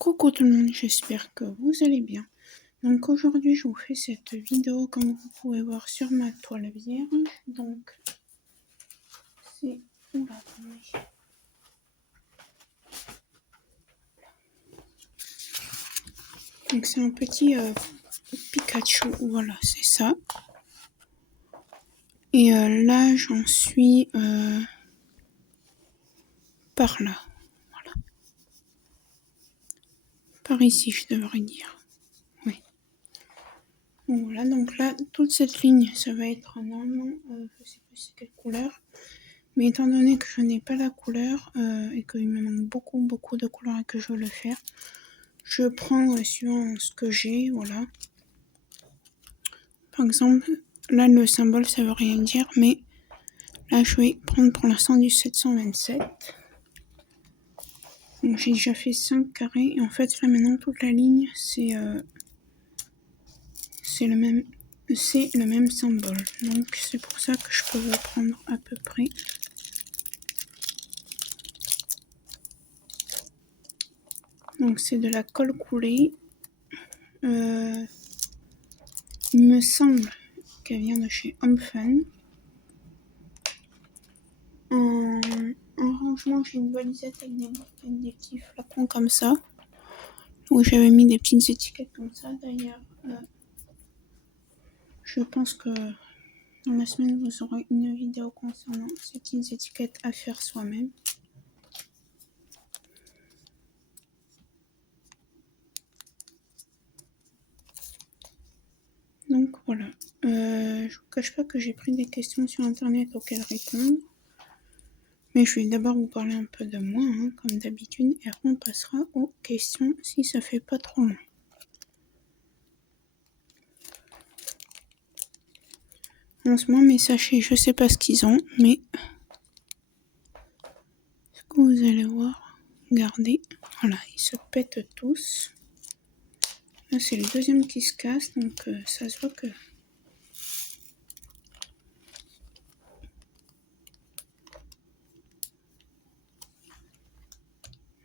Coucou tout le monde, j'espère que vous allez bien. Donc aujourd'hui je vous fais cette vidéo comme vous pouvez voir sur ma toile vierge. Donc c'est... Oula, attendez. Donc c'est un petit Pikachu, voilà c'est ça. Et là j'en suis par là, voilà. Par ici je devrais dire, oui. Donc voilà, donc là toute cette ligne ça va être un homme, je sais plus c'est quelle couleur. Mais étant donné que je n'ai pas la couleur et qu'il me manque beaucoup de couleurs et que je veux le faire, je prends suivant ce que j'ai, voilà. Par exemple, là le symbole ça veut rien dire, mais là je vais prendre pour l'instant du 727. Donc j'ai déjà fait 5 carrés et en fait là maintenant toute la ligne c'est le même symbole. Donc c'est pour ça que je peux le prendre à peu près. Donc c'est de la colle coulée. Il me semble qu'elle vient de chez Home Fun. En rangement, j'ai une valisette avec des petits flacons comme ça, où j'avais mis des petites étiquettes comme ça. D'ailleurs, je pense que dans la semaine, vous aurez une vidéo concernant ces petites étiquettes à faire soi-même. Donc voilà, je vous cache pas que j'ai pris des questions sur internet auxquelles répondre. Mais je vais d'abord vous parler un peu de moi, hein, comme d'habitude, et après on passera aux questions si ça fait pas trop long. En ce moment, mes sachets, je sais pas ce qu'ils ont, mais ce que vous allez voir, regardez, voilà, ils se pètent tous. Là, c'est le deuxième qui se casse, donc ça se voit que...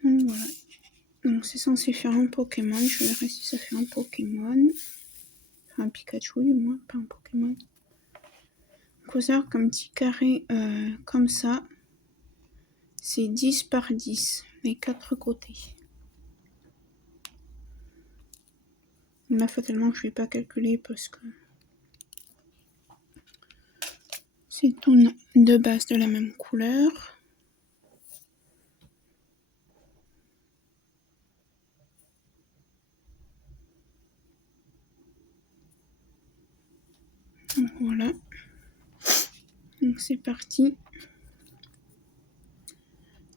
Donc voilà. Donc c'est censé faire un Pokémon, je verrai si ça fait un Pokémon. Enfin, un Pikachu du moins, pas un Pokémon. Il faut savoir qu'un petit carré comme ça, c'est 10 par 10, les 4 côtés. Là, fatalement, je ne vais pas calculer parce que c'est tout de base de la même couleur. Donc, voilà. Donc c'est parti.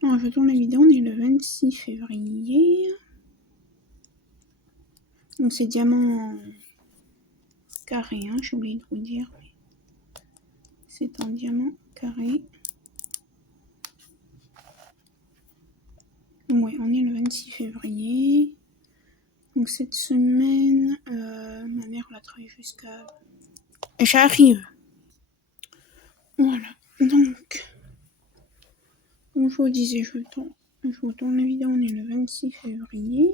Alors, je tourne la vidéo, on est le 26 février. Donc c'est diamant carré, hein, j'ai oublié de vous dire. C'est un diamant carré. Ouais, on est le 26 février. Donc cette semaine, ma mère l'a travaillé jusqu'à... J'arrive. Voilà. Donc, comme je vous disais, je vous tourne la vidéo, on est le 26 février.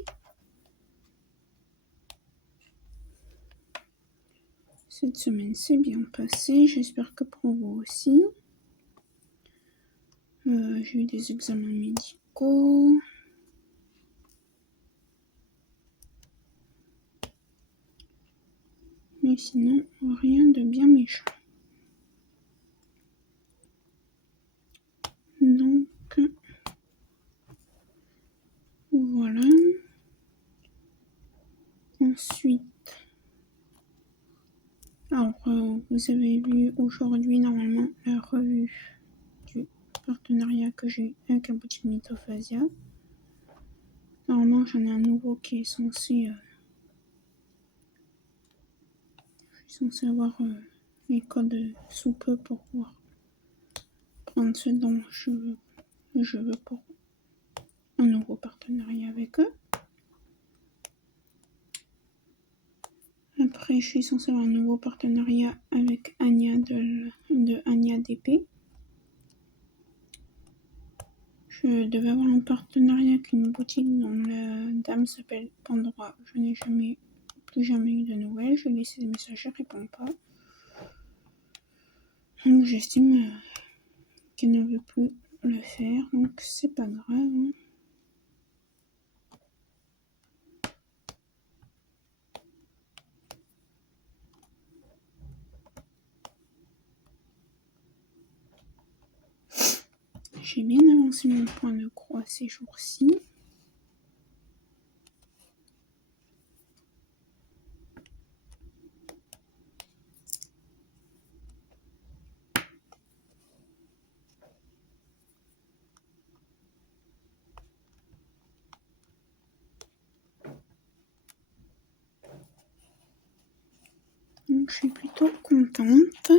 Cette semaine s'est bien passée, j'espère que pour vous aussi. J'ai eu des examens médicaux. Mais sinon, rien de bien méchant. Donc, voilà. Ensuite, alors, vous avez vu aujourd'hui, normalement, la revue du partenariat que j'ai eu avec Cappuccino Mythophasia. Normalement, j'en ai un nouveau qui est censé... je suis censée avoir les codes sous peu pour pouvoir prendre ce dont je veux pour un nouveau partenariat avec eux. Après, je suis censée avoir un nouveau partenariat avec Anya de Anya DP. Je devais avoir un partenariat avec une boutique dont la dame s'appelle Pandora. Je n'ai plus jamais eu de nouvelles. Je lui ai laissé des messages, elle ne répond pas. Donc j'estime qu'elle ne veut plus le faire, donc c'est pas grave. Hein. J'ai bien avancé mon point de croix ces jours-ci. Donc je suis plutôt contente.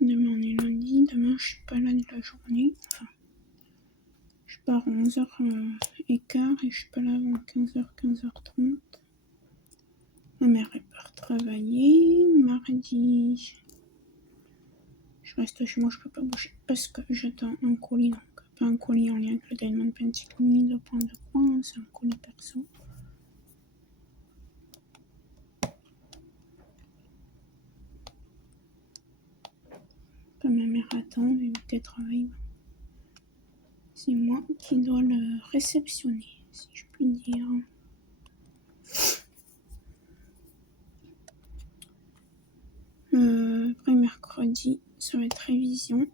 Demain on est lundi, demain je suis pas là de la journée. Enfin, je pars à 11h15 et je suis pas là avant 15h, 15h30. Ma mère elle part travailler. Mardi, je reste chez moi, je peux pas bouger parce que j'attends un colis. Donc pas un colis en lien avec le Diamond Pencil de point de croix, hein, c'est un colis perso. Comme ma mère attend, vu qu'elle travaille, c'est moi qui dois le réceptionner, si je puis dire. Après mercredi, ça va être révision.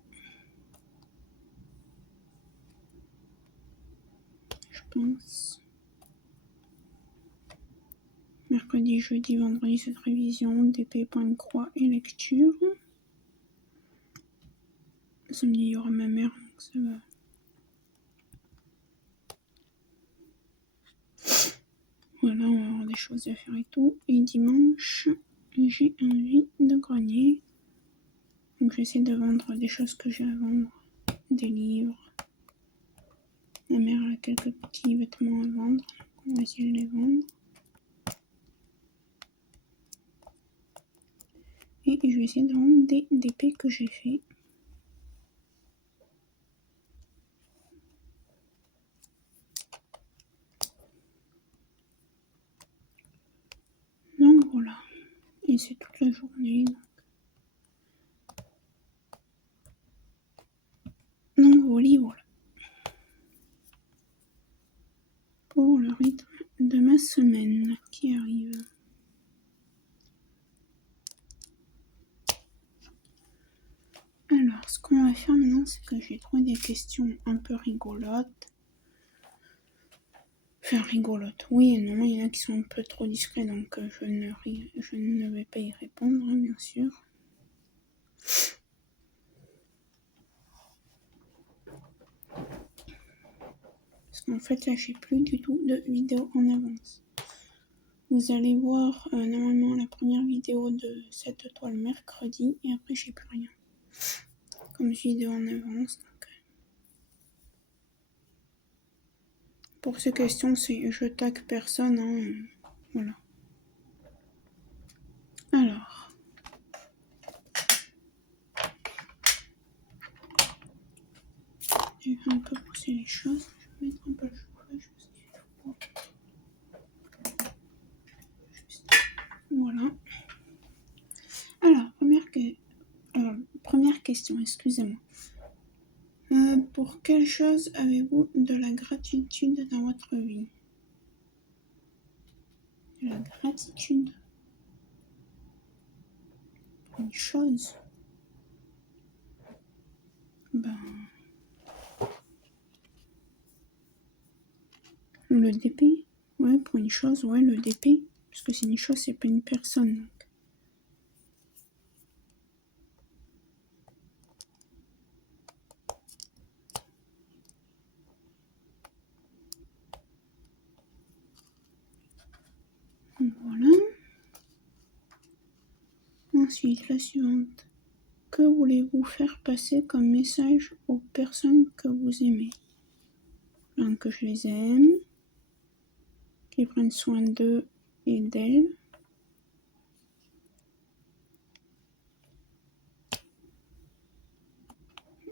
Je pense. Mercredi, jeudi, vendredi, cette révision, DP, point de croix et lecture. Samedi, il y aura ma mère, donc ça va. Voilà, on va avoir des choses à faire et tout. Et dimanche, j'ai un vide-grenier. Donc j'essaie de vendre des choses que j'ai à vendre. Des livres. Ma mère a quelques petits vêtements à vendre. On va essayer de les vendre. Et je vais essayer de vendre des DP que j'ai fait. Donc voilà. Et c'est toute la journée. Donc voilà. Pour le rythme de ma semaine qui arrive. Alors, ce qu'on va faire maintenant, c'est que j'ai trouvé des questions un peu rigolotes. Enfin, rigolotes, oui et non. Il y en a qui sont un peu trop discrets, donc je ne vais pas y répondre, hein, bien sûr. Parce qu'en fait, là, j'ai plus du tout de vidéo en avance. Vous allez voir normalement la première vidéo de cette toile mercredi, et après, j'ai plus rien. Comme vidéo en avance, donc... Pour ces questions, c'est je tag personne, hein, voilà. Alors, je vais un peu pousser les choses. Je vais mettre un peu le chauffage parce qu'il fait froid. Juste. Voilà. Alors, première question, excusez-moi. Pour quelle chose avez-vous de la gratitude dans votre vie? De la gratitude. Une chose. Ben... Le DP. Ouais, pour une chose, ouais, le DP. Parce que c'est une chose, c'est pas une personne. Donc. Voilà. Ensuite, la suivante. Que voulez-vous faire passer comme message aux personnes que vous aimez? Ben, que je les aime, qu'ils prennent soin d'eux et d'elles.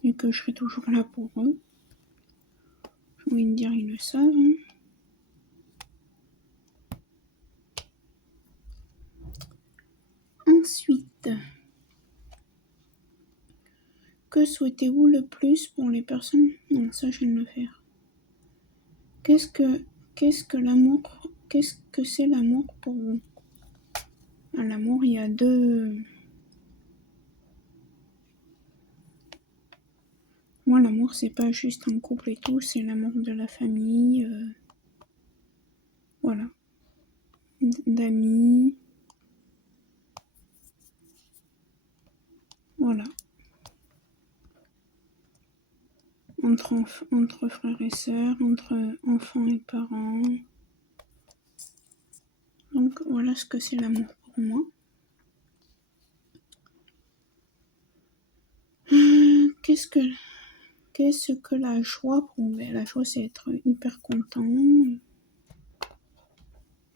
et que je serai toujours là pour eux. J'ai envie de dire, ils le savent. Hein. Ensuite, que souhaitez-vous le plus pour les personnes... Non, ça je viens de le faire. Qu'est-ce que l'amour... Qu'est-ce que c'est l'amour pour vous? L'amour, il y a deux... Moi, l'amour, c'est pas juste un couple et tout, c'est l'amour de la famille, voilà, d'amis, voilà, entre frères et sœurs, entre enfants et parents. Donc voilà ce que c'est l'amour pour moi. Qu'est-ce que la joie pour moi? La joie, c'est être hyper content.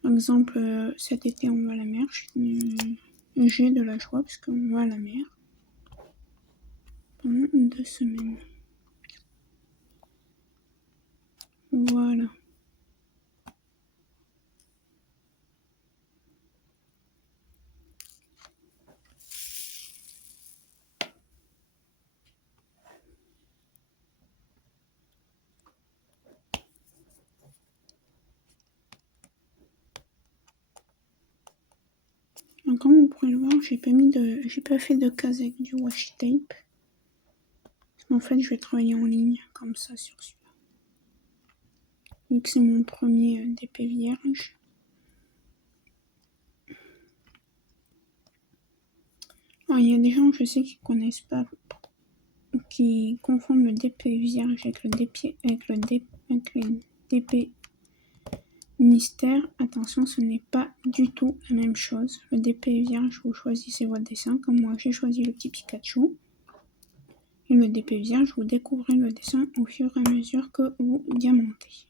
Par exemple, cet été, on va à la mer. J'ai de la joie parce qu'on va à la mer pendant 2 semaines. Voilà. Donc, comme vous pourrez le voir, j'ai pas fait de case avec du washi tape. En fait, je vais travailler en ligne comme ça sur celui-là. Vu que c'est mon premier DP vierge. Alors, il y a des gens, je sais, qui connaissent pas, qui confondent le DP vierge avec le DP mystère. Attention, ce n'est pas du tout la même chose. Le DP vierge, vous choisissez votre dessin, comme moi j'ai choisi le petit Pikachu. Et le DP vierge, vous découvrez le dessin au fur et à mesure que vous diamantez.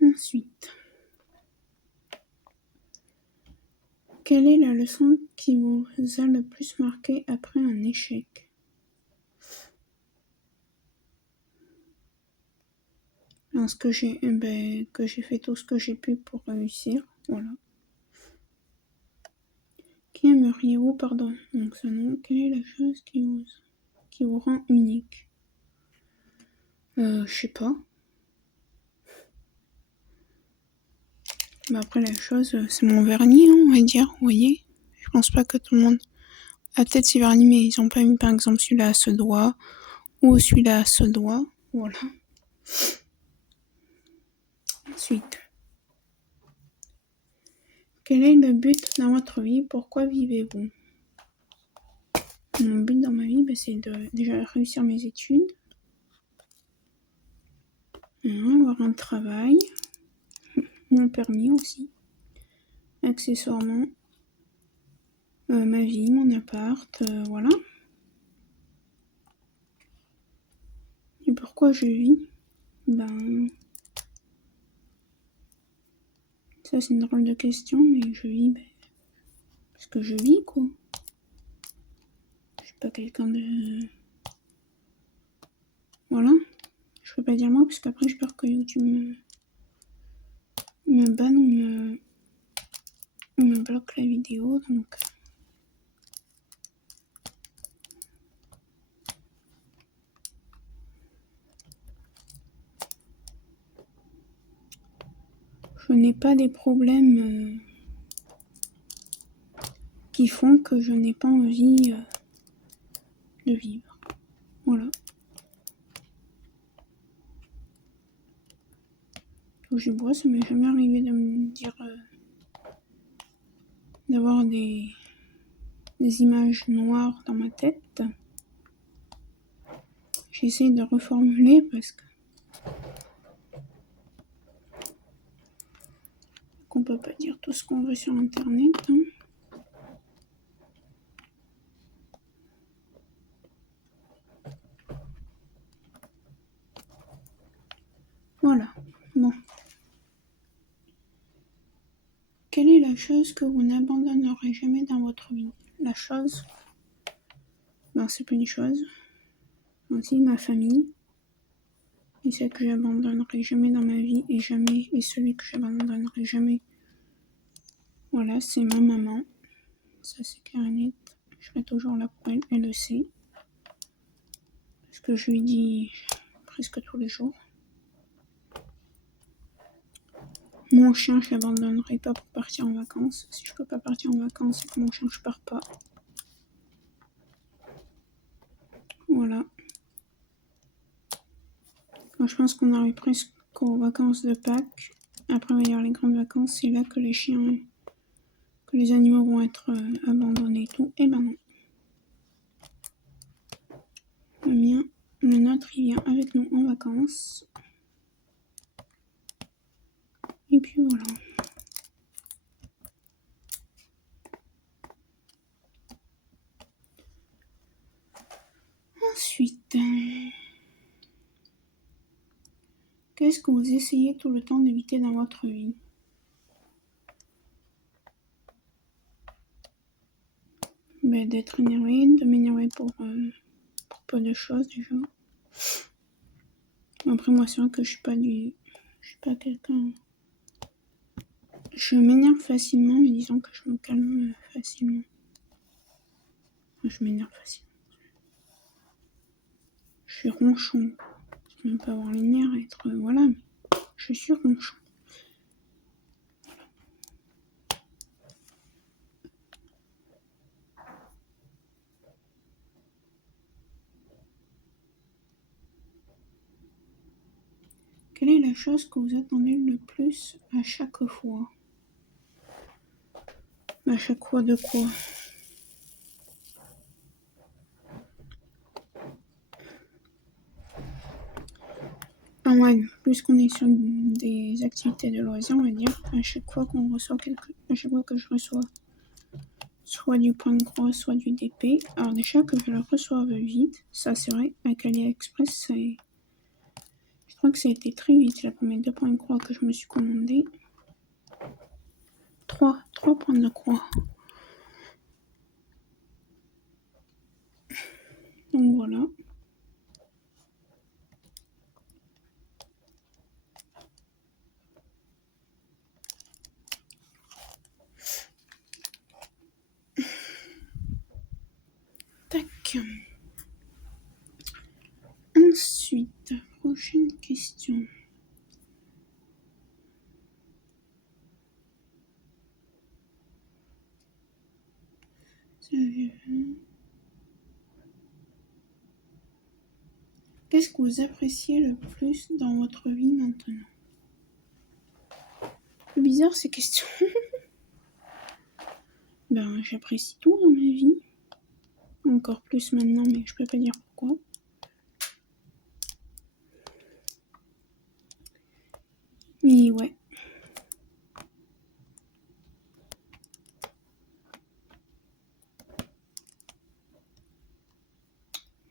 Ensuite, quelle est la leçon qui vous a le plus marqué après un échec? Parce que j'ai fait tout ce que j'ai pu pour réussir, voilà. Qui aimeriez-vous, pardon, donc ce nom, quelle est la chose qui vous rend unique? Je sais pas. Bah après la chose, c'est mon vernis, hein, on va dire, vous voyez. Je pense pas que tout le monde a peut-être ces vernis, mais ils ont pas mis par exemple celui-là à ce doigt, ou celui-là à ce doigt, voilà. Ensuite, quel est le but dans votre vie? Pourquoi vivez-vous? Mon but dans ma vie, c'est de déjà réussir mes études, avoir un travail, mon permis aussi, accessoirement, ma vie, mon appart, voilà. Et pourquoi je vis? Ça c'est une drôle de question, mais je vis parce que je vis, quoi. Je suis pas quelqu'un de... Voilà. Je peux pas dire moi, parce qu'après j'ai peur que YouTube me banne ou me bloque la vidéo, donc... Je n'ai pas des problèmes qui font que je n'ai pas envie de vivre. Voilà. Touche du bois, ça m'est jamais arrivé de me dire... d'avoir des images noires dans ma tête. J'essaie de reformuler parce que... qu'on peut pas dire tout ce qu'on veut sur internet, hein. est la chose que vous n'abandonnerez jamais dans votre vie? La chose, c'est pas une chose. Aussi ma famille. Et celle que j'abandonnerai jamais dans ma vie et celui que j'abandonnerai jamais. Voilà, c'est ma maman. Ça c'est clair et net. Je serai toujours là pour elle, elle le sait. Parce que je lui dis presque tous les jours. Mon chien, je l'abandonnerai pas pour partir en vacances. Si je peux pas partir en vacances, c'est que mon chien, je pars pas. Voilà. Quand je pense qu'on arrive presque aux vacances de Pâques, après il va y avoir les grandes vacances, c'est là que les chiens, que les animaux vont être abandonnés et tout. Et ben non. Le mien, le nôtre, il vient avec nous en vacances. Et puis voilà. Ensuite, qu'est-ce que vous essayez tout le temps d'éviter dans votre vie? D'être énervé, de m'énerver pour peu de choses déjà. Après moi c'est vrai que je suis pas quelqu'un. Je m'énerve facilement, mais disons que je me calme facilement. Je m'énerve facilement. Je suis ronchon. Je peux même pas avoir les nerfs à être. Voilà, mais je suis ronchon. Quelle est la chose que vous attendez le plus à chaque fois? À chaque fois de quoi? Ah ouais, puisqu'on est sur des activités de loisirs, on va dire, à chaque fois que je reçois soit du point de croix, soit du DP, alors déjà que je le reçoive vite, ça c'est vrai, avec AliExpress, je crois que ça a été très vite, là, pour mes 2 points de croix que je me suis commandé. 3 points de croix. Donc voilà. Tac. Ensuite, prochaine question. Qu'est-ce que vous appréciez le plus dans votre vie maintenant? C'est bizarre ces questions. J'apprécie tout dans ma vie. Encore plus maintenant, mais je peux pas dire pourquoi. Mais ouais.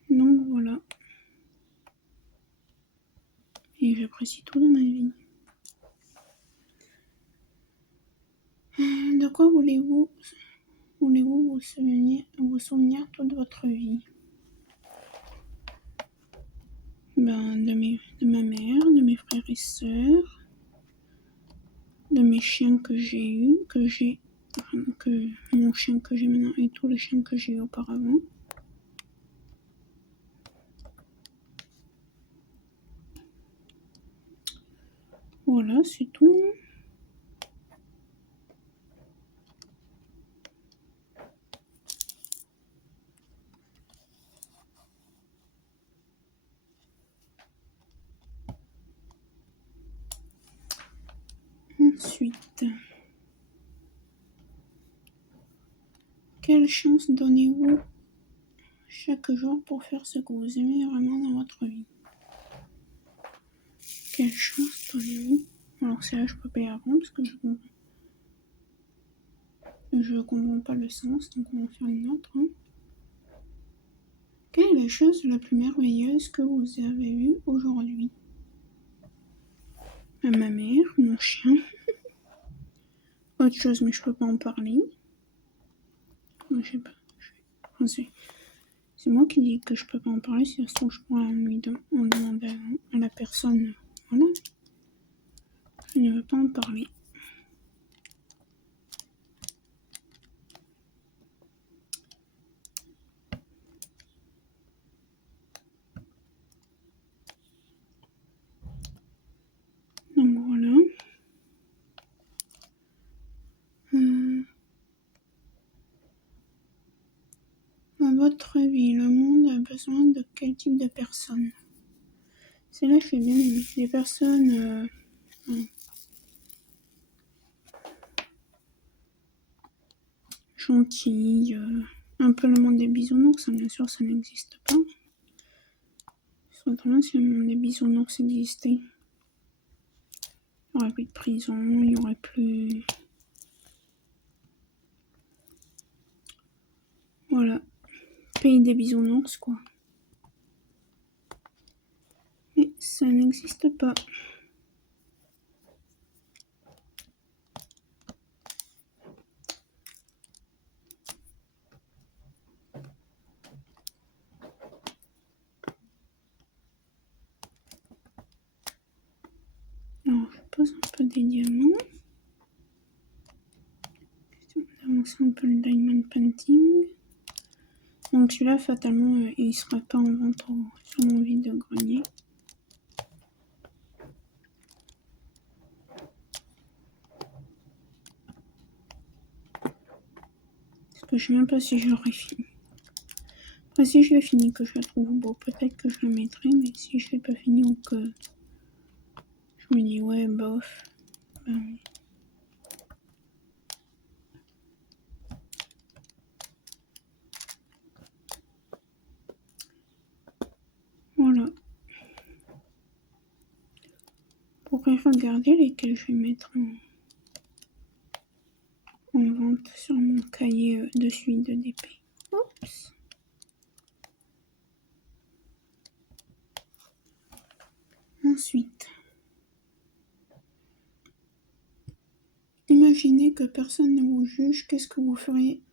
Donc voilà. Et j'apprécie tout dans ma vie. De quoi voulez-vous vous souvenir toute votre vie? De ma mère, de mes frères et sœurs, de mes chiens que j'ai eus, mon chien que j'ai maintenant et tous les chiens que j'ai eu auparavant. Voilà, c'est tout. Ensuite, quelle chance donnez-vous chaque jour pour faire ce que vous aimez vraiment dans votre vie? Quelle chance donnez-vous? Alors c'est là je peux pas y répondre parce que je comprends pas le sens, donc on va faire une autre. Quelle est la chose la plus merveilleuse que vous avez eue aujourd'hui? Ma mère, mon chien, autre chose, mais je peux pas en parler. Je sais pas. Enfin, c'est moi qui dis que je peux pas en parler. Si ça se trouve, je pourrais en demander à la personne. Voilà. Je ne veux pas en parler. Donc voilà. À votre avis, le monde a besoin de quel type de personnes? Celle-là, je fais bien des personnes gentilles, un peu le monde des bisounours, bien sûr, ça n'existe pas. Ce serait trop bien si le monde des bisounours existait. Il n'y aurait plus de prison, il n'y aurait plus... Voilà. Pays des bisounours, quoi. Mais ça n'existe pas. Alors, je pose un peu des diamants. On va avancer un peu le diamond painting. Donc celui-là, fatalement, il ne sera pas en vente sur mon vide-grenier. Parce que je ne sais même pas si je l'aurai fini. Après, si je l'ai fini, que je le trouve beau, peut-être que je le mettrai, mais si je l'ai pas fini ou que je me dis ouais, bof, ben... Voilà. Pour regarder lesquels je vais mettre en vente sur mon cahier de suite de DP. Oups. Ensuite, imaginez que personne ne vous juge, qu'est-ce que vous feriez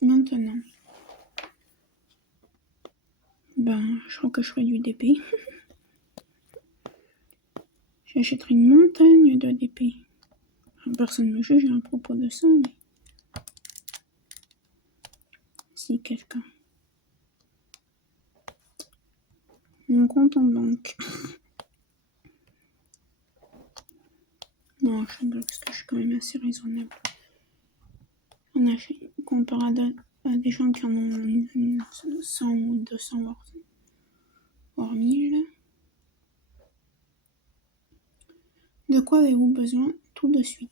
maintenant? Ben, je crois que je ferais du DP. J'achèterais une montagne de DP. Personne ne me juge à propos de ça, mais si quelqu'un. Mon compte en banque. Non, je rigole parce que je suis quand même assez raisonnable. On achète, comparé à des gens qui en ont 100 ou 200 voire 1000. De quoi avez-vous besoin tout de suite?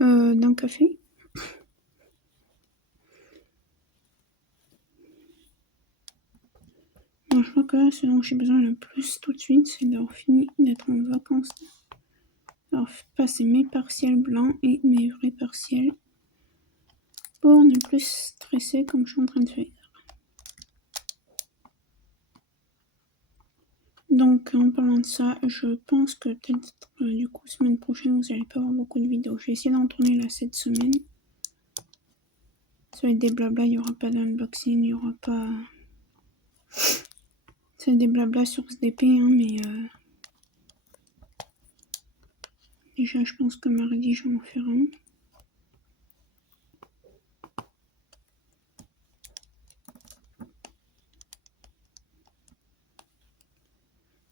D'un café. Non, je crois que ce dont j'ai besoin le plus tout de suite, c'est d'avoir fini d'être en vacances. Alors, passer mes partiels blancs et mes vrais partiels pour ne plus stresser comme je suis en train de faire. Donc, en parlant de ça, je pense que peut-être, du coup, semaine prochaine, vous n'allez pas avoir beaucoup de vidéos. Je vais essayer d'en tourner là cette semaine. Ça va être des blablas, il n'y aura pas d'unboxing, il n'y aura pas... C'est des blablas sur ce DP, hein, mais... Déjà, je pense que mardi, je vais en faire un.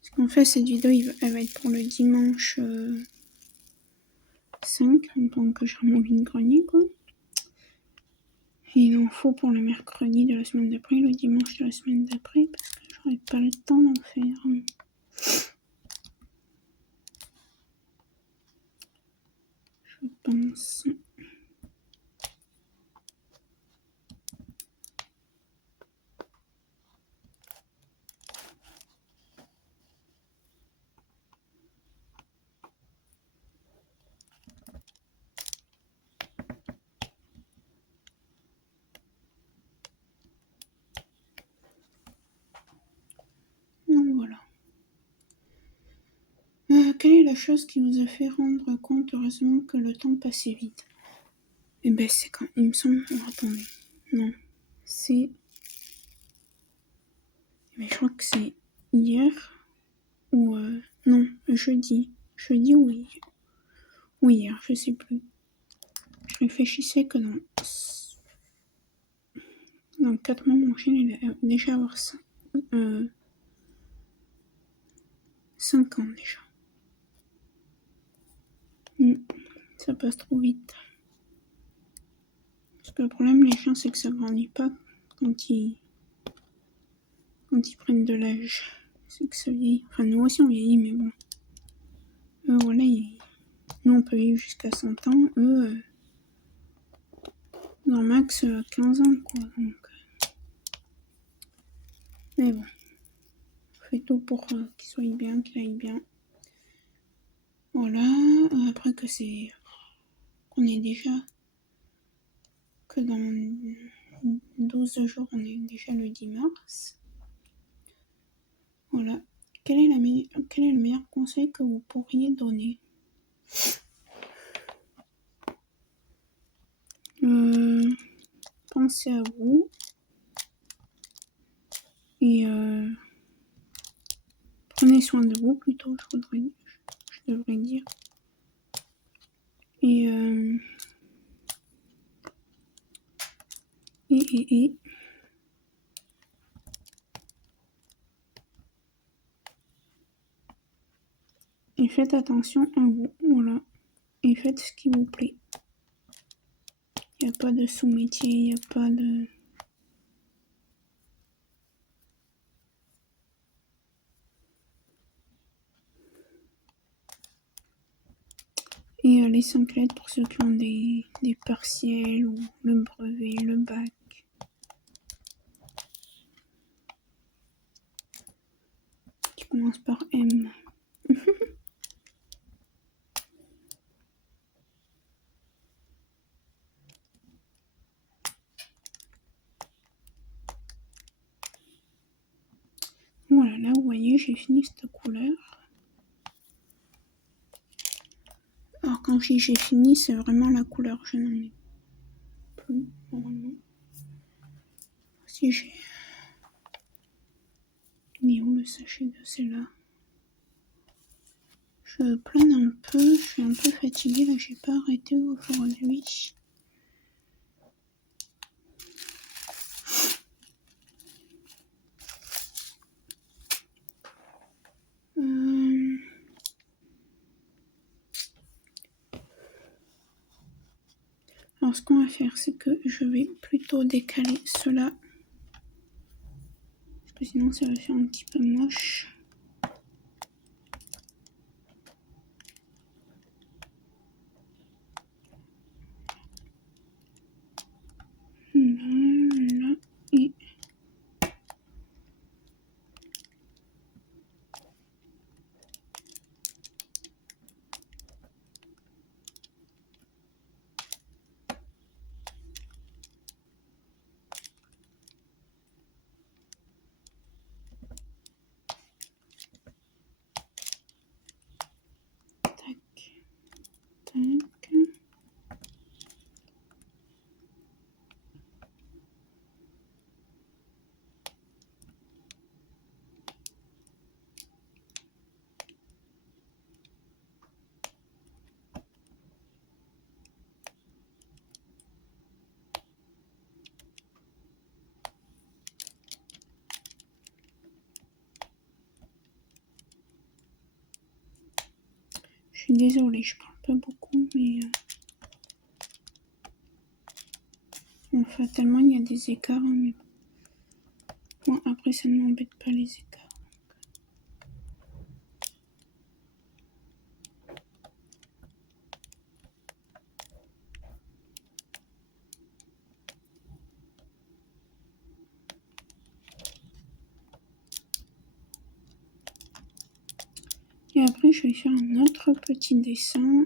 Parce qu'en fait, cette vidéo, elle va être pour le dimanche 5, pendant que je remonte une grenier, quoi. Et il en faut pour le mercredi de la semaine d'après, le dimanche de la semaine d'après, parce que j'aurai pas le temps d'en faire. Je pense. Donc voilà. la chose qui vous a fait rendre compte heureusement que le temps passait vite? Eh ben c'est quand il me semble. Attendez. Non. C'est. Mais je crois que c'est hier. Ou non, jeudi. Jeudi ou hier. Ou hier, je sais plus. Je réfléchissais que dans 4 mois, mon chien il va déjà avoir 5 ans déjà. Ça passe trop vite. Parce que le problème, les chiens, c'est que ça grandit pas quand ils prennent de l'âge. C'est que ça vieillit. Enfin, nous aussi on vieillit, mais bon. Eux, voilà, nous on peut vivre jusqu'à 100 ans. Eux, leur max 15 ans, quoi. Donc. Mais bon. On fait tout pour qu'il soit bien, qu'il aille bien. Voilà. Après que c'est. On est déjà. Que dans 12 jours, on est déjà le 10 mars. Voilà. Quel est le meilleur conseil que vous pourriez donner? Pensez à vous. Et prenez soin de vous plutôt, je devrais dire. Et faites attention à vous, voilà. Et faites ce qui vous plaît. Il n'y a pas de sous-métier, il n'y a pas de... Et les 5 lettres pour ceux qui ont des partiels ou le brevet, le bac. Qui commence par M. Voilà, là vous voyez, j'ai fini cette couleur. Alors quand je dis j'ai fini, c'est vraiment la couleur, je n'en ai plus normalement. Si j'ai... Il est où le sachet de celle-là? Je plane un peu, je suis un peu fatiguée, là j'ai pas arrêté aujourd'hui. Alors ce qu'on va faire, c'est que je vais plutôt décaler cela. Parce que sinon ça va faire un petit peu moche. Là, et... Tac. Tac. Je suis désolée, je parle pas beaucoup, mais... Bon, fatalement, il y a des écarts, hein, mais... Bon, après, ça ne m'embête pas les écarts. Et après, je vais faire un autre petit dessin.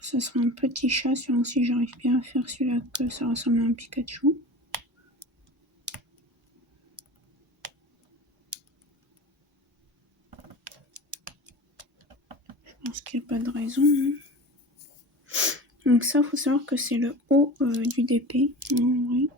Ça sera un petit chat, si j'arrive bien à faire celui-là, que ça ressemble à un Pikachu. pense qu'il n'y a pas de raison. Hein. Donc ça, il faut savoir que c'est le haut du DP. Oui.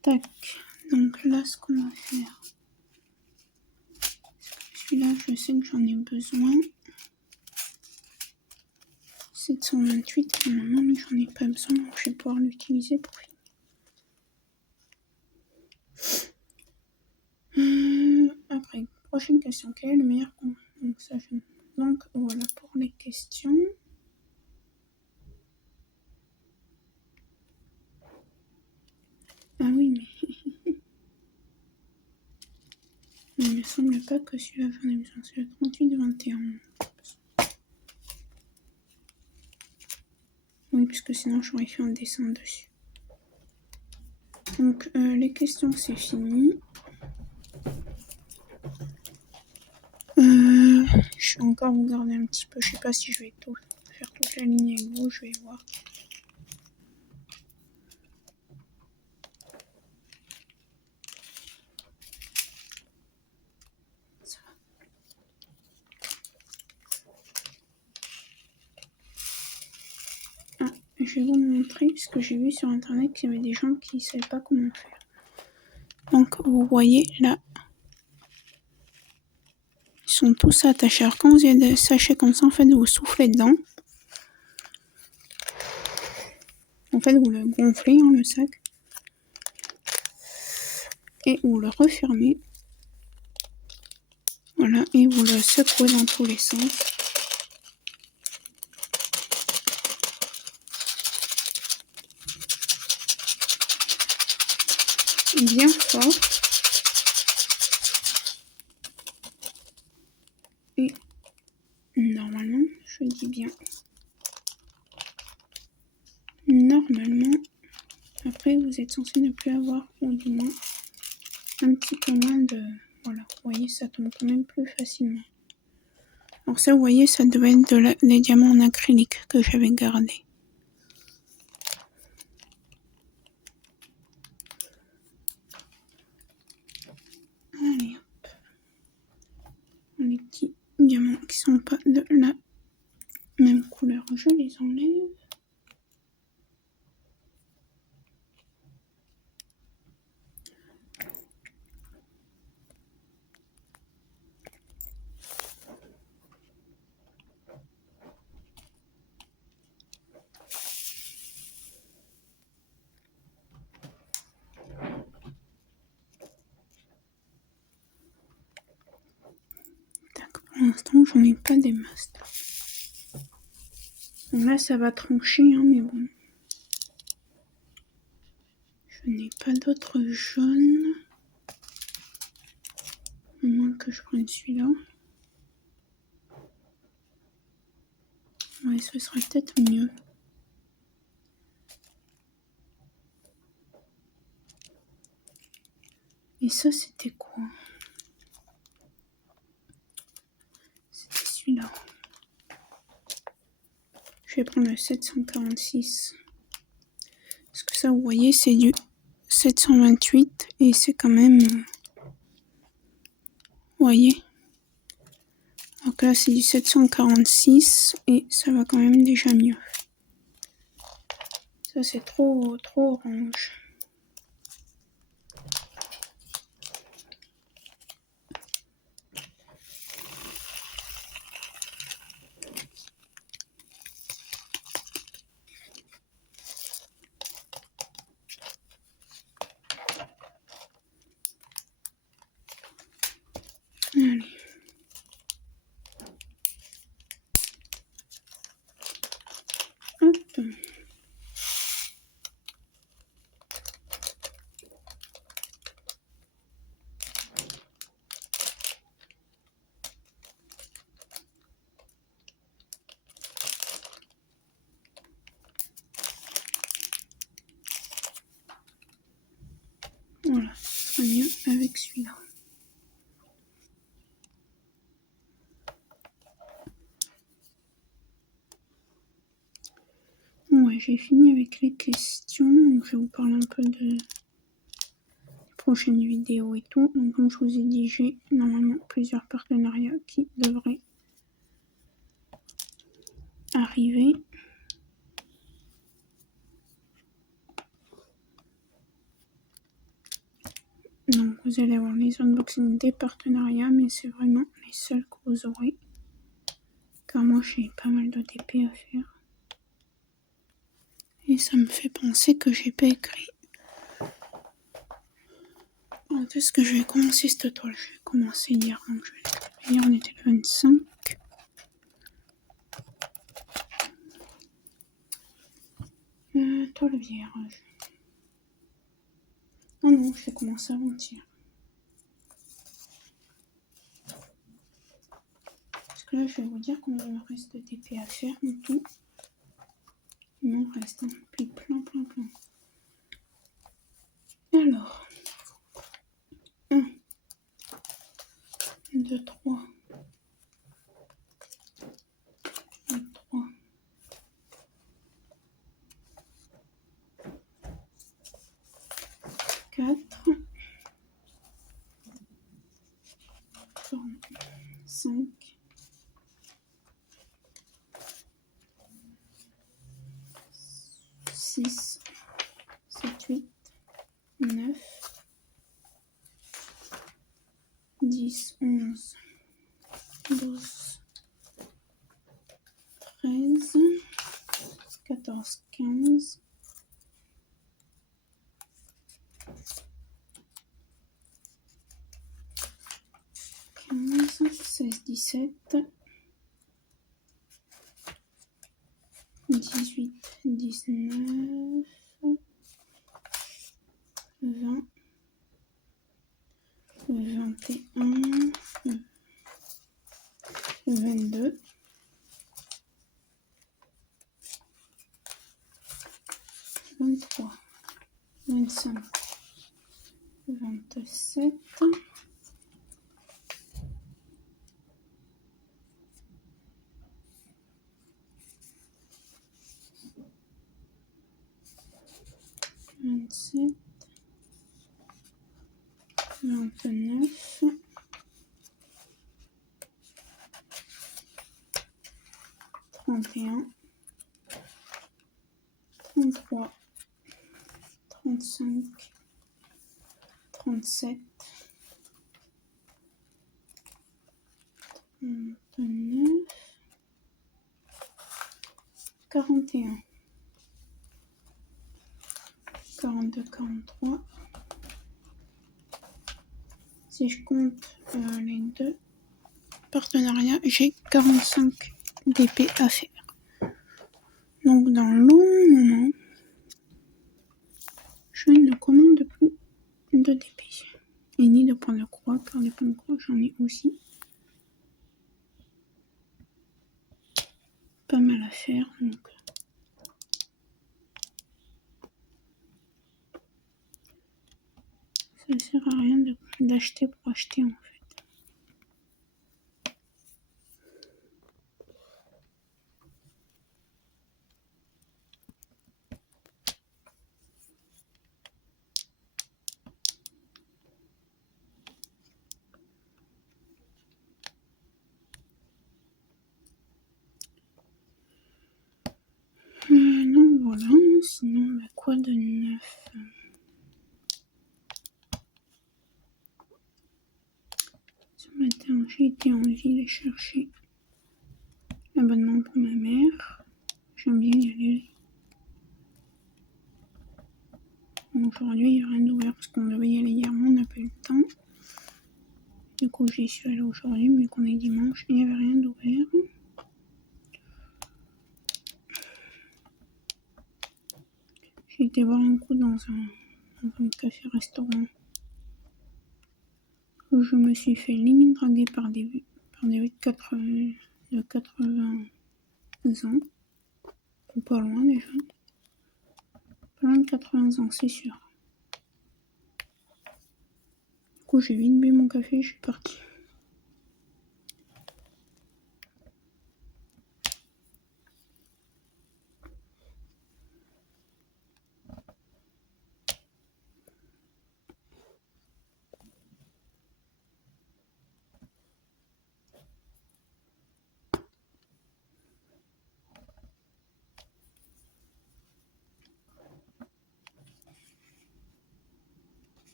Tac. Donc là, ce qu'on va faire. Celui-là, je sais que j'en ai besoin. 728, normalement, mais j'en ai pas besoin, donc je vais pouvoir l'utiliser pour finir. Après, prochaine question. Quel est le meilleur donc voilà pour les questions. Ah oui, mais il ne me semble pas que celui-là j'en ai besoin. C'est le 38 de 21. Oui, puisque sinon j'aurais fait un dessin dessus. Donc les questions c'est fini. Je vais encore regarder un petit peu. Je sais pas si je vais faire toute la ligne avec vous. Je vais voir. Ça va. Ah, je vais vous montrer parce que j'ai vu sur internet qu'il y avait des gens qui ne savaient pas comment faire. Donc vous voyez là. Ils sont tous attachés. Alors quand vous avez des sachets comme ça, en fait, vous soufflez dedans. En fait, vous le gonflez, hein, le sac. Et vous le refermez. Voilà, et vous le secouez dans tous les sens. Bien fort. Et normalement, je dis bien. Normalement, après vous êtes censé ne plus avoir, ou du moins, un petit peu moins de... Voilà, vous voyez, ça tombe quand même plus facilement. Alors ça, vous voyez, ça devait être des diamants en acrylique que j'avais gardé. Allez, hop. Les petits diamants qui sont pas de la même couleur, je les enlève. Pour l'instant, j'en ai pas des masses. Donc là, ça va trancher, hein, mais bon. Je n'ai pas d'autres jaunes. À moins que je prenne celui-là. Ouais, ce serait peut-être mieux. Et ça, c'était quoi? C'était celui-là. Je vais prendre le 746. Parce que ça, vous voyez, c'est du 728. Et c'est quand même... vous voyez? Donc là, c'est du 746. Et ça va quand même déjà mieux. Ça, c'est trop orange. Allez. Hop. Voilà, ce sera mieux avec celui-là. j'ai fini avec les questions. Donc, je vais vous parler un peu de prochaines vidéos et tout. Donc, comme je vous ai dit, j'ai normalement plusieurs partenariats qui devraient arriver. Donc, vous allez avoir les unboxings des partenariats, mais c'est vraiment les seuls que vous aurez. Car moi, j'ai pas mal de DP à faire. Et ça me fait penser que j'ai pas écrit. Quand est-ce que je vais commencer cette toile? Je vais commencer hier, donc je vais l'écrire. Hier, on était le 25. Toile vierge. Ah non, je vais commencer avant-hier. Parce que là, je vais vous dire combien il me reste de DP à faire en tout. Il m'en reste un puis plein. Alors, 1, 2, 3, 3, 4, 5, 6, 7, 8, 9, 10, 11, 12, 13, 14, 15, 16, 17, 18, 19, 20, 21, 22, 23, 25, 27, 27, 29, 31, 33, 35, 37, 39, 41, 42, 43. Si je compte les deux partenariats, j'ai 45 DP à faire. Donc dans long moment, je ne commande plus de DP. Et ni de points de croix, car les points de croix, j'en ai aussi pas mal à faire. Donc ça ne sert à rien d'acheter pour acheter en fait. Donc voilà, sinon quoi de neuf? Ce matin, j'ai été en ville chercher l'abonnement pour ma mère. J'aime bien y aller. Aujourd'hui, il n'y a rien d'ouvert parce qu'on devait y aller hier, mais on n'a pas eu le temps. Du coup, j'y suis allée aujourd'hui, mais qu'on est dimanche, il n'y avait rien d'ouvert. J'ai été boire un coup dans un café-restaurant où je me suis fait limite draguer par des vieux de 80 ans. Ou pas loin déjà. Pas loin de 80 ans, c'est sûr. Du coup, j'ai vite bu mon café et je suis partie.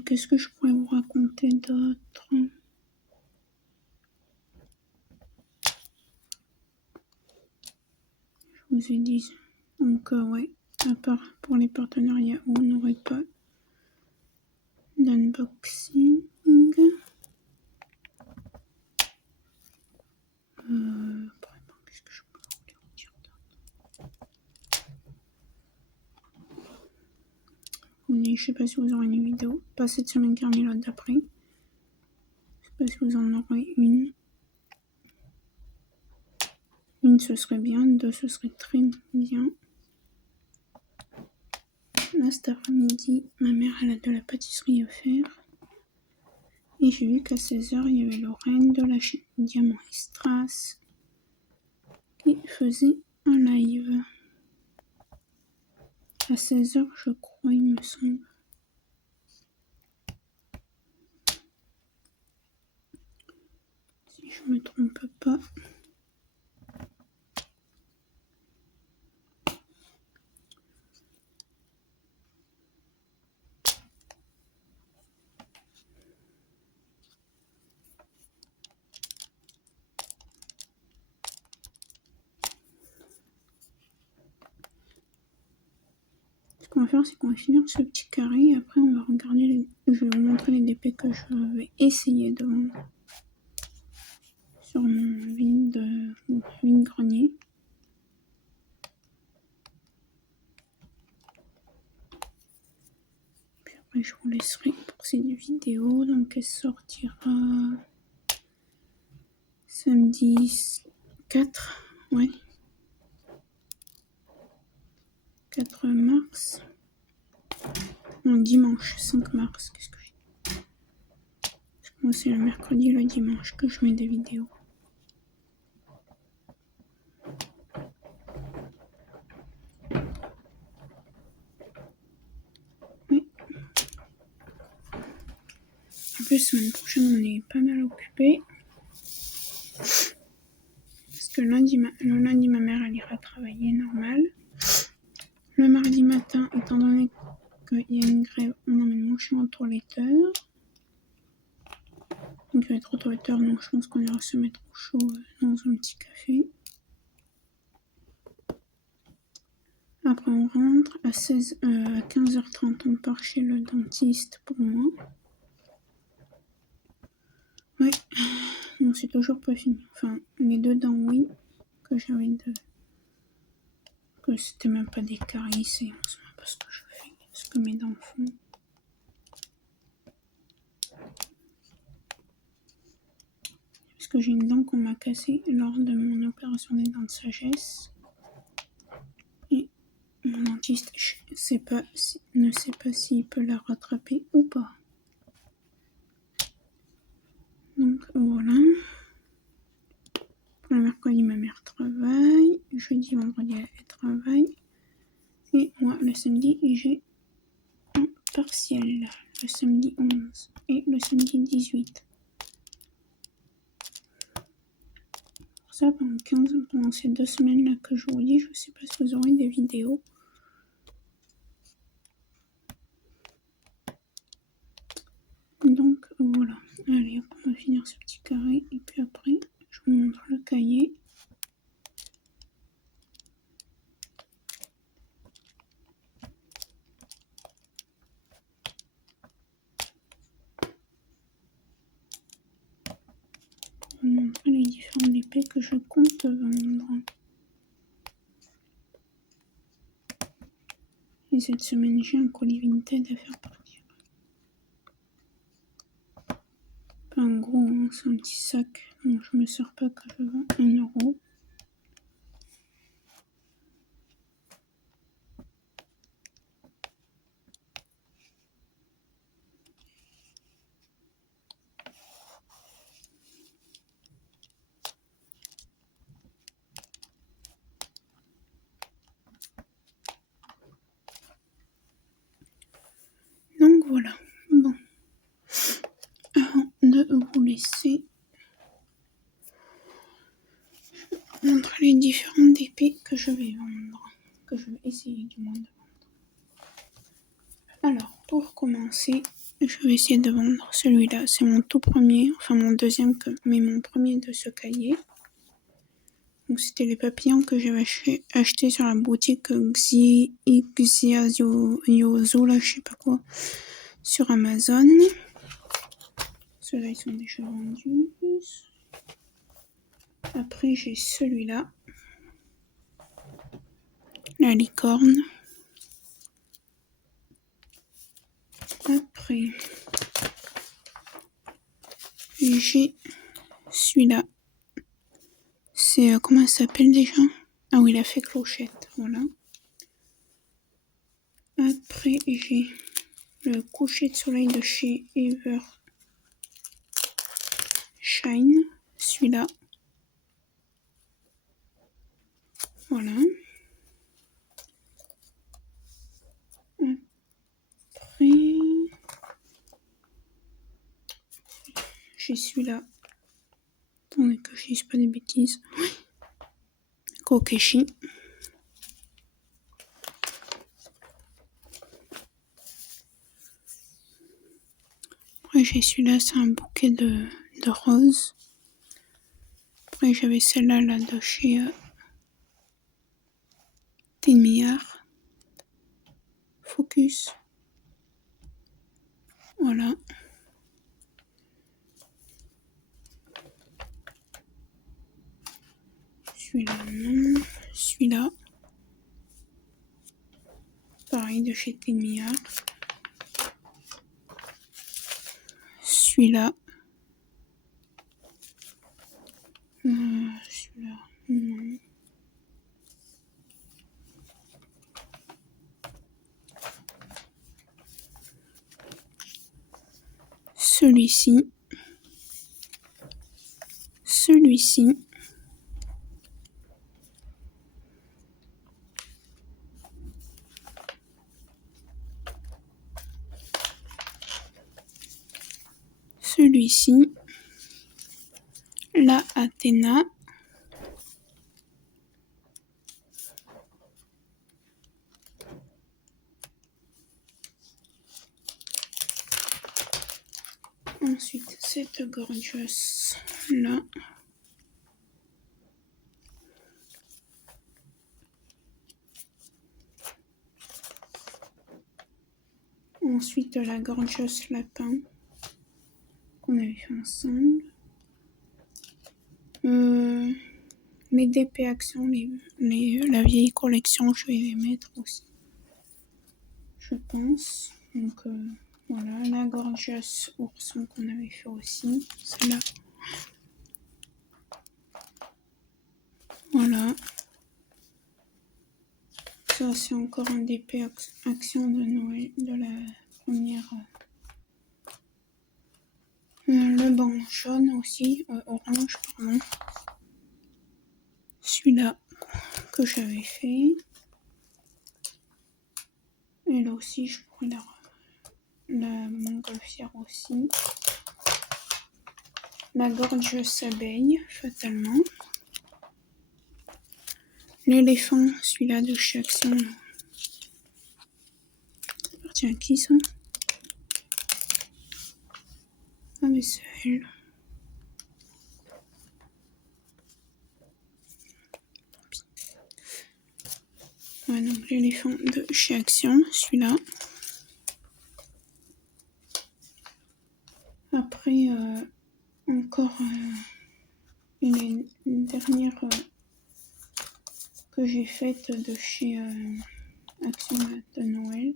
Et qu'est-ce que je pourrais vous raconter d'autre? Je vous ai dit. Donc, ouais, à part pour les partenariats où on n'aurait pas d'unboxing. Qu'est-ce que je peux vous dire d'autre? Je sais pas si vous aurez une vidéo. Pas cette semaine car l'autre d'après. Je sais pas si vous en aurez une. Une ce serait bien, deux ce serait très bien. Là cet après-midi, ma mère elle a de la pâtisserie à faire. Et j'ai vu qu'à 16h, il y avait Lorraine de la chaîne Diamant et Strass qui faisait un live. À 16h, je crois, il me semble. Si je me trompe pas. Ce qu'on va faire, c'est qu'on va finir ce petit carré et après on va regarder je vais vous montrer les DP que je vais essayer de vendre sur mon vide-grenier. Puis après je vous laisserai pour cette vidéo. Donc elle sortira samedi 4, ouais. 4 mars. Non, dimanche 5 mars. Qu'est-ce que j'ai? Parce que moi c'est le mercredi et le dimanche que je mets des vidéos. Oui. En plus, semaine prochaine, on est pas mal occupé. Parce que le lundi, ma mère, elle ira travailler normal. Le mardi matin, étant donné qu'il y a une grève, on emmène mon chien au toiletteur. Donc il va être au toiletteur, donc je pense qu'on ira se mettre au chaud dans un petit café. Après on rentre, à 15h30 on part chez le dentiste pour moi. Ouais, non c'est toujours pas fini. Enfin, les deux dents oui, que j'avais que c'était même pas des caries, c'est même pas ce que je fais, ce que mes dents font. Parce que j'ai une dent qu'on m'a cassée lors de mon opération des dents de sagesse. Et mon dentiste ne sait pas s'il peut la rattraper ou pas. Donc voilà. Pour le mercredi, ma mère travaille. Jeudi, vendredi, elle travaille. Et moi, le samedi, j'ai un partiel. Le samedi 11 et le samedi 18. Pour ça, pendant ces 2 semaines-là que je vous dis, je ne sais pas si vous aurez des vidéos. Donc voilà. Allez, on va finir ce petit carré. Et puis après, je vous montre le cahier. Pour vous montrer les différents épées que je compte vendre. Et cette semaine, j'ai un colis Vinted à faire partir. Pas un gros, hein, c'est un petit sac. Donc je me sers pas que je vends 1€. Donc voilà. Bon. Avant de vous laisser, je vous montre les différentes épées que je vais vendre. Que je vais essayer du moins de vendre. Alors, pour commencer, je vais essayer de vendre celui-là. C'est mon tout premier, enfin mon deuxième, mais mon premier de ce cahier. Donc c'était les papillons que j'avais acheté sur la boutique Xiaozu, là je sais pas quoi, sur Amazon. Ceux-là ils sont déjà vendus. Après j'ai celui-là, la licorne. Après j'ai celui-là. C'est comment ça s'appelle déjà? Ah oui, il a fait clochette, voilà. Après j'ai le coucher de soleil de chez Ever Shine, celui-là. Voilà. Après, j'ai celui-là. Attendez que je dise pas des bêtises. Kokeshi. Après, j'ai celui-là, c'est un bouquet de roses. Après, j'avais celle-là là, de chez Tenmillard. Focus. Voilà. Celui-là, non. Celui-là. Pareil, de chez Tenmillard. Celui-là. Celui-là, non. Celui-ci. Celui-ci. Celui-ci. La Athéna. Ensuite, cette gorgeous là. Ensuite, la gorgeous lapin qu'on avait fait ensemble. Les DP Action, la vieille collection, je vais les mettre aussi, je pense. Donc voilà, la gorgeous ourson qu'on avait fait aussi, celle-là. Voilà. Ça, c'est encore un DP Action de Noël, de la première. Le banc jaune aussi, orange, pardon. Celui-là que j'avais fait. Et là aussi, je pourrais la montgolfière aussi. La gorgeous abeille, fatalement. L'éléphant, celui-là de chez Action. Ça appartient à qui ça? Ah mais c'est elle. Ouais, donc l'éléphant de chez Action, celui-là. Après, encore une dernière que j'ai faite de chez Action de Noël.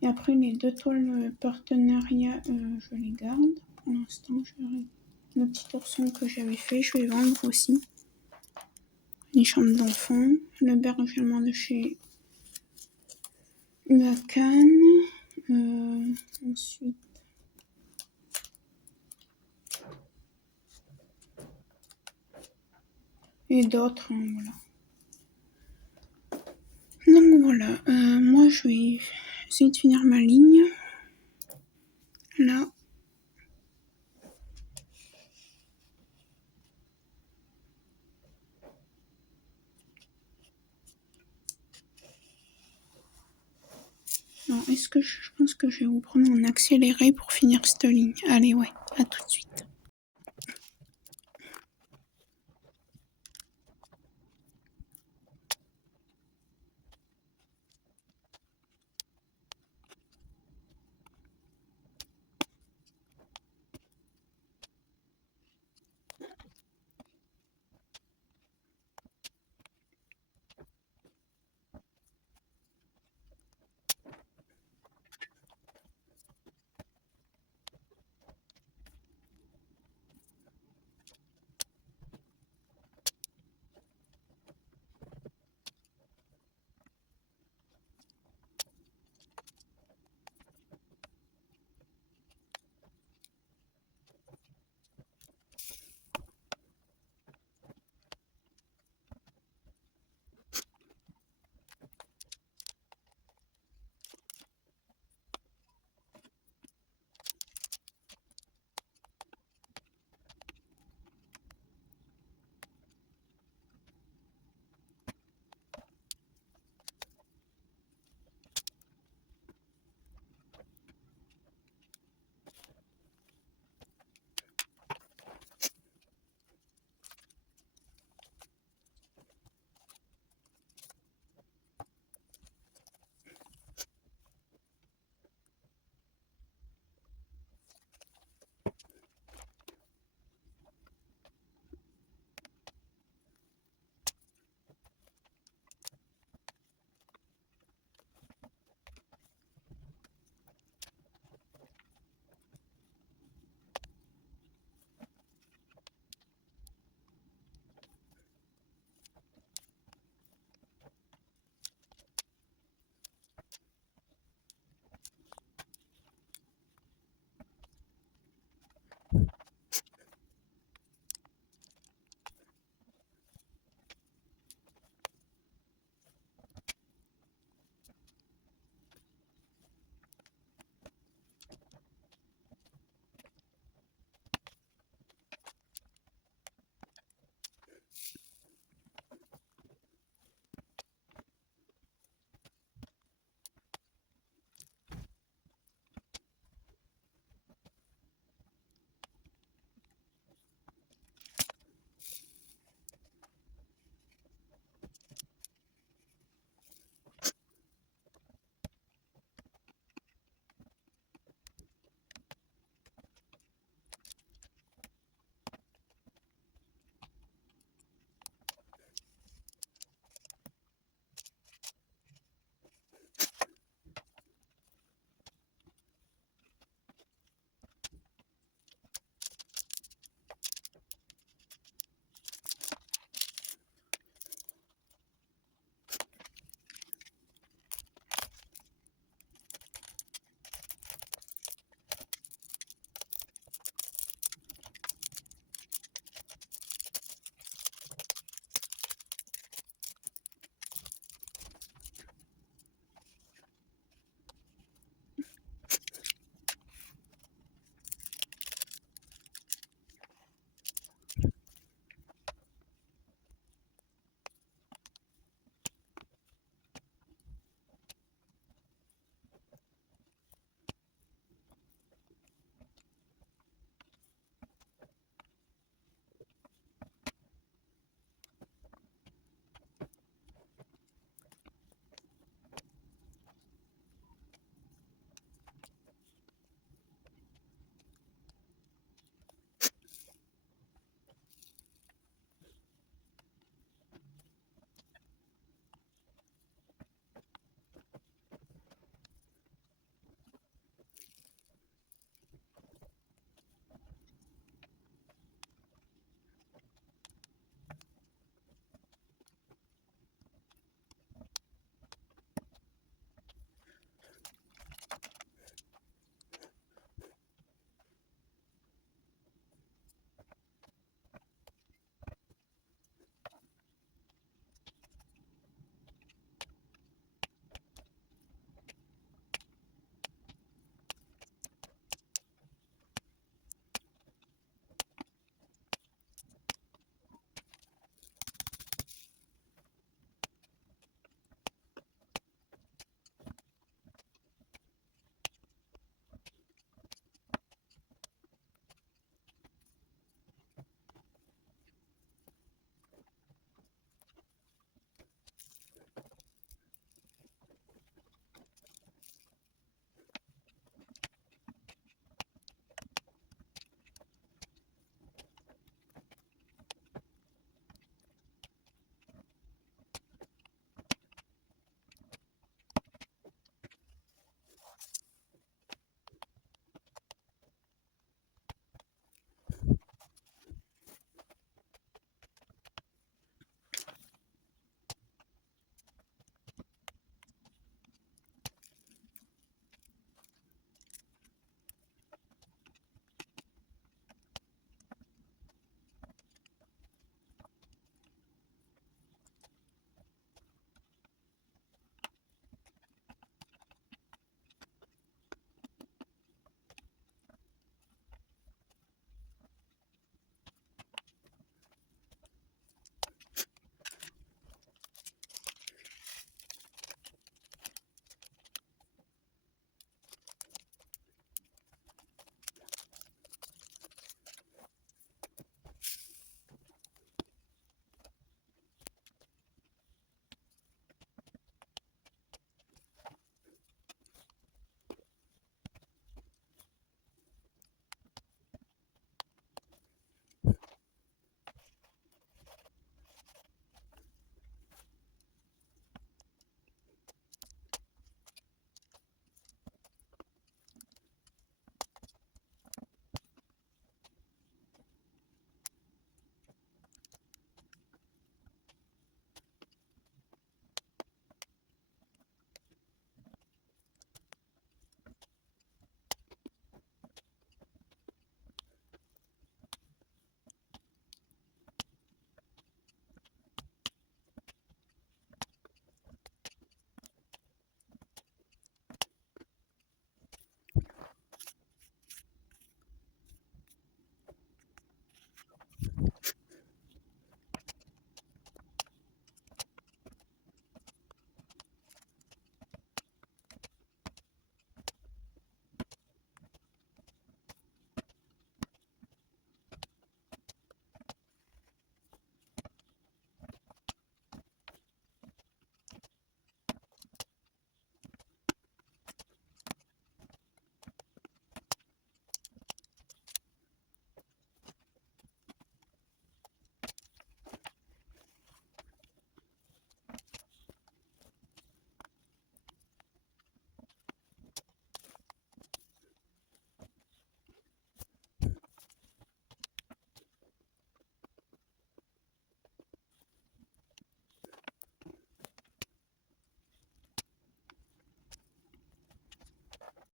Et après, les deux toiles partenariat, je les garde. Pour l'instant, le petit ourson que j'avais fait, je vais vendre aussi. Les chambres d'enfants. Le bergement de chez Uakan. Ensuite, et d'autres, hein, voilà. Donc voilà, moi je vais essayer de finir ma ligne. Là. Alors, je pense que je vais vous prendre en accéléré pour finir cette ligne. Allez, ouais, à tout de suite.